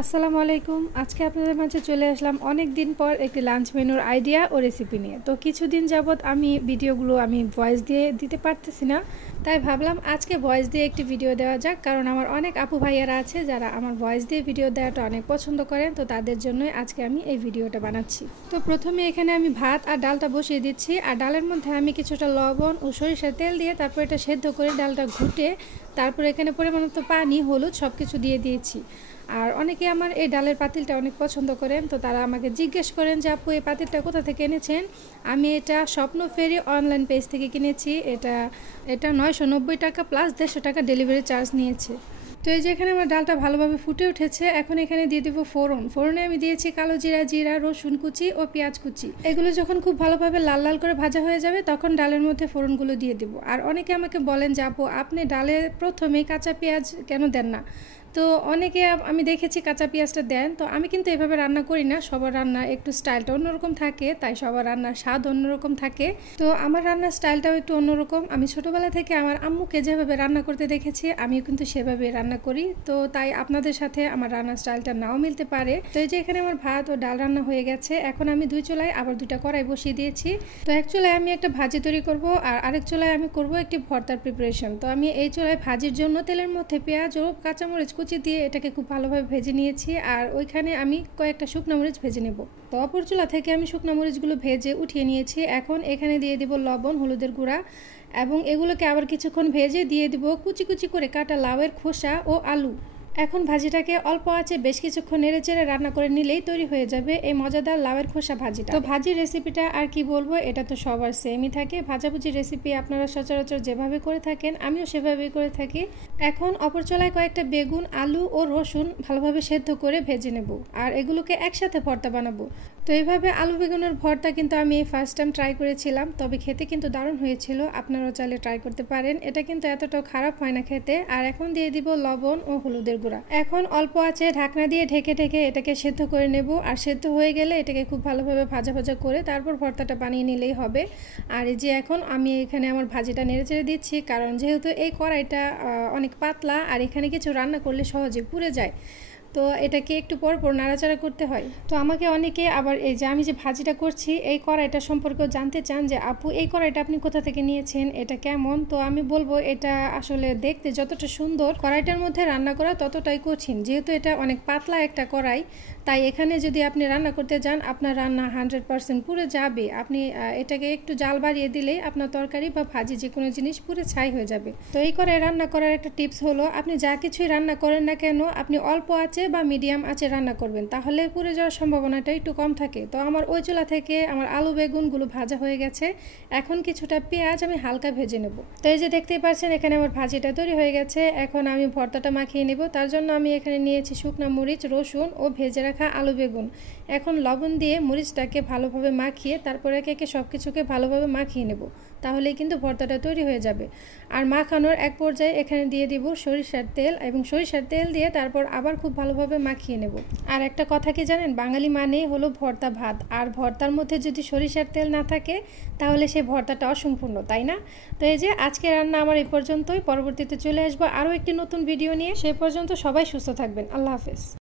আসসালামু আলাইকুম। আজকে আপনাদের মাঝে চলে আসলাম অনেক দিন পর একটি লাঞ্চ মেনুর আইডিয়া ও রেসিপি নিয়ে। তো কিছুদিন যাবত আমি ভিডিওগুলো ভয়েস দিয়ে দিতে পারতেছি না, তাই ভাবলাম আজকে ভয়েস দিয়ে একটি ভিডিও দেওয়া যাক। কারণ আমার অনেক আপু ভাইয়ারা আছে যারা আমার ভয়েস দিয়ে ভিডিও দেওয়াটা অনেক পছন্দ করেন, তো তাদের জন্যই আজকে আমি এই ভিডিওটা বানাচ্ছি। তো প্রথমে এখানে আমি ভাত আর ডালটা বসিয়ে দিচ্ছি, আর ডালের মধ্যে আমি কিছুটা লবণ ও সরিষার তেল দিয়ে তারপর এটা সেদ্ধ করে ডালটা ঘুটে তারপর এখানে পরিমাণ মতো পানি, হলুদ সব কিছু দিয়ে দিয়েছি। আর অনেকে আমার এই ডালের পাতিলটা অনেক পছন্দ করেন, তো তারা আমাকে জিজ্ঞেস করেন যে আপু এই পাতিলটা কোথা থেকে এনেছেন। আমি এটা স্বপ্ন ফেরি অনলাইন পেজ থেকে কিনেছি। এটা 990 টাকা প্লাস 150 টাকা ডেলিভারি চার্জ নিয়েছে। তো এই যে এখানে আমার ডালটা ভালোভাবে ফুটে উঠেছে। এখন এখানে দিয়ে দেবো ফোড়নে আমি দিয়েছি কালো জিরা, রসুন কুচি ও পেঁয়াজ কুচি। এগুলো যখন খুব ভালোভাবে লাল লাল করে ভাজা হয়ে যাবে তখন ডালের মধ্যে ফোড়নগুলো দিয়ে দেবো। আর অনেকে আমাকে বলেন যে আপু আপনি ডালে প্রথমেই কাঁচা পেঁয়াজ কেন দেন না। তো অনেকে আমি দেখেছি কাঁচা পেঁয়াজটা দেন, তো আমি কিন্তু এভাবে রান্না করি না। সবার রান্না একটু স্টাইলটা অন্যরকম থাকে, তাই সবার রান্নার স্বাদ অন্যরকম থাকে। তো আমার রান্নার স্টাইলটাও একটু অন্যরকম। আমি ছোটোবেলা থেকে আমার আম্মুকে যেভাবে রান্না করতে দেখেছি আমিও কিন্তু সেভাবে রান্না করি। তো তাই আপনাদের সাথে আমার রান্নার স্টাইলটা নাও মিলতে পারে। তো এই যে এখানে আমার ভাত ও ডাল রান্না হয়ে গেছে। এখন আমি 2 চুলায় আবার 2টা কড়াই বসিয়ে দিয়েছি। তো এক চুলায় আমি একটা ভাজি তৈরি করব, আর আরেক চুলায় আমি করব একটি ভর্তার প্রিপারেশন। তো আমি এই চুলায় ভাজির জন্য তেলের মধ্যে পেঁয়াজ ও কাঁচামরিচ কুচি দিয়ে এটাকে খুব ভালোভাবে ভেজে নিয়েছি, আর ওইখানে আমি কয়েকটা শুকনো মরিচ ভেজে নেব। তো অপর চুলা থেকে আমি শুকনো মরিচগুলো ভেজে উঠিয়ে নিয়েছি। এখন এখানে দিয়ে দিব লবণ, হলুদের গুঁড়া, এবং এগুলোকে আবার কিছুক্ষণ ভেজে দিয়ে দিব কুচি কুচি করে কাটা লাউয়ের খোসা ও আলু। এখন ভাজিটাকে অল্প আঁচে বেশ কিছুক্ষণ নেড়েচেড়ে রান্না করে নিলেই তৈরি হয়ে যাবে এই মজাদার লাউয়ের খোসা ভাজিটা। তো ভাজির রেসিপিটা আর কি বলবো, এটা তো সবার সেমই থাকে। ভাজাভুজির রেসিপি আপনারা সচরাচর যেভাবে করে থাকেন আমিও সেভাবেই করে থাকি। এখন অপর চুলায় কয়েকটা বেগুন, আলু ও রসুন ভালোভাবে সেদ্ধ করে ভেজে নেব, আর এগুলোকে একসাথে ভর্তা বানাবো। তো এইভাবে আলু বেগুনের ভর্তা কিন্তু আমি ফার্স্ট টাইম ট্রাই করেছিলাম, তবে খেতে কিন্তু দারুণ হয়েছিল। আপনারাও চাইলে ট্রাই করতে পারেন, এটা কিন্তু এতটাও খারাপ হয় না খেতে। আর এখন দিয়ে দিব লবণ ও হলুদের গুঁড়া। এখন অল্প আঁচে ঢাকনা দিয়ে ঢেকে এটাকে সেদ্ধ করে নেব, আর সেদ্ধ হয়ে গেলে এটাকে খুব ভালোভাবে ভাজা করে তারপর ভর্তাটা বানিয়ে নিলেই হবে। আর এই যে এখন আমি এখানে আমার ভাজিটা নেড়েচেড়ে দিচ্ছি, কারণ যেহেতু এই কড়াইটা অনেক পাতলা আর এখানে কিছু রান্না করলে সহজে পুড়ে যায়, তো এটাকে একটু পর নাড়াচাড়া করতে হয়। তো আমাকে অনেকে আবার এই যে আমি যে ভাজিটা করছি এই কড়াইটা সম্পর্কেও জানতে চান যে আপু এই কড়াইটা আপনি কোথা থেকে নিয়েছেন, এটা কেমন। তো আমি বলবো এটা আসলে দেখতে যতটা সুন্দর কড়াইটার মধ্যে রান্না করা ততটাই কঠিন, যেহেতু এটা অনেক পাতলা একটা কড়াই। তাই এখানে যদি আপনি রান্না করতে যান আপনার রান্না 100% পুড়ে যাবে। আপনি এটাকে একটু জাল বাড়িয়ে দিলেই আপনার তরকারি বা ভাজি যে কোনো জিনিস পুড়ে ছাই হয়ে যাবে। তো এই কড়াই রান্না করার একটা টিপস হলো, আপনি যা কিছুই রান্না করেন না কেন আপনি অল্প আঁচে বা মিডিয়াম আঁচে রান্না করবেন, তাহলে পুড়ে যাওয়ার সম্ভাবনাটা একটু কম থাকে। তো আমার ওই চুলা থেকে আমার আলু বেগুনগুলো ভাজা হয়ে গেছে। এখন কিছুটা পেঁয়াজ আমি হালকা ভেজে নেব। তো এই যে দেখতেই পাচ্ছেন এখানে আমার ভাজিটা তৈরি হয়ে গেছে। এখন আমি ভর্তাটা মাখিয়ে নেব। তার জন্য আমি এখানে নিয়েছি শুকনো মরিচ, রসুন ও ভেজে রাখা আলু বেগুন। এখন লবণ দিয়ে মরিচটাকে ভালোভাবে মাখিয়ে তারপর একে সব কিছুকে ভালোভাবে মাখিয়ে নেব, তাহলেই কিন্তু ভর্তাটা তৈরি হয়ে যাবে। আর মাখানোর এক পর্যায়ে এখানে দিয়ে দিব সরিষার তেল, এবং সরিষার তেল দিয়ে তারপর আবার খুব ভালোভাবে মাখিয়ে নেব। আর একটা কথা কি জানেন, বাঙালি মানেই হলো ভর্তা ভাত, আর ভর্তার মধ্যে যদি সরিষার তেল না থাকে তাহলে সেই ভর্তাটা অসম্পূর্ণ, তাই না? তো এই যে আজকে রান্না আমার এই পর্যন্তই। পরবর্তীতে চলে আসবো আরও একটি নতুন ভিডিও নিয়ে। সেই পর্যন্ত সবাই সুস্থ থাকবেন। আল্লাহ হাফেজ।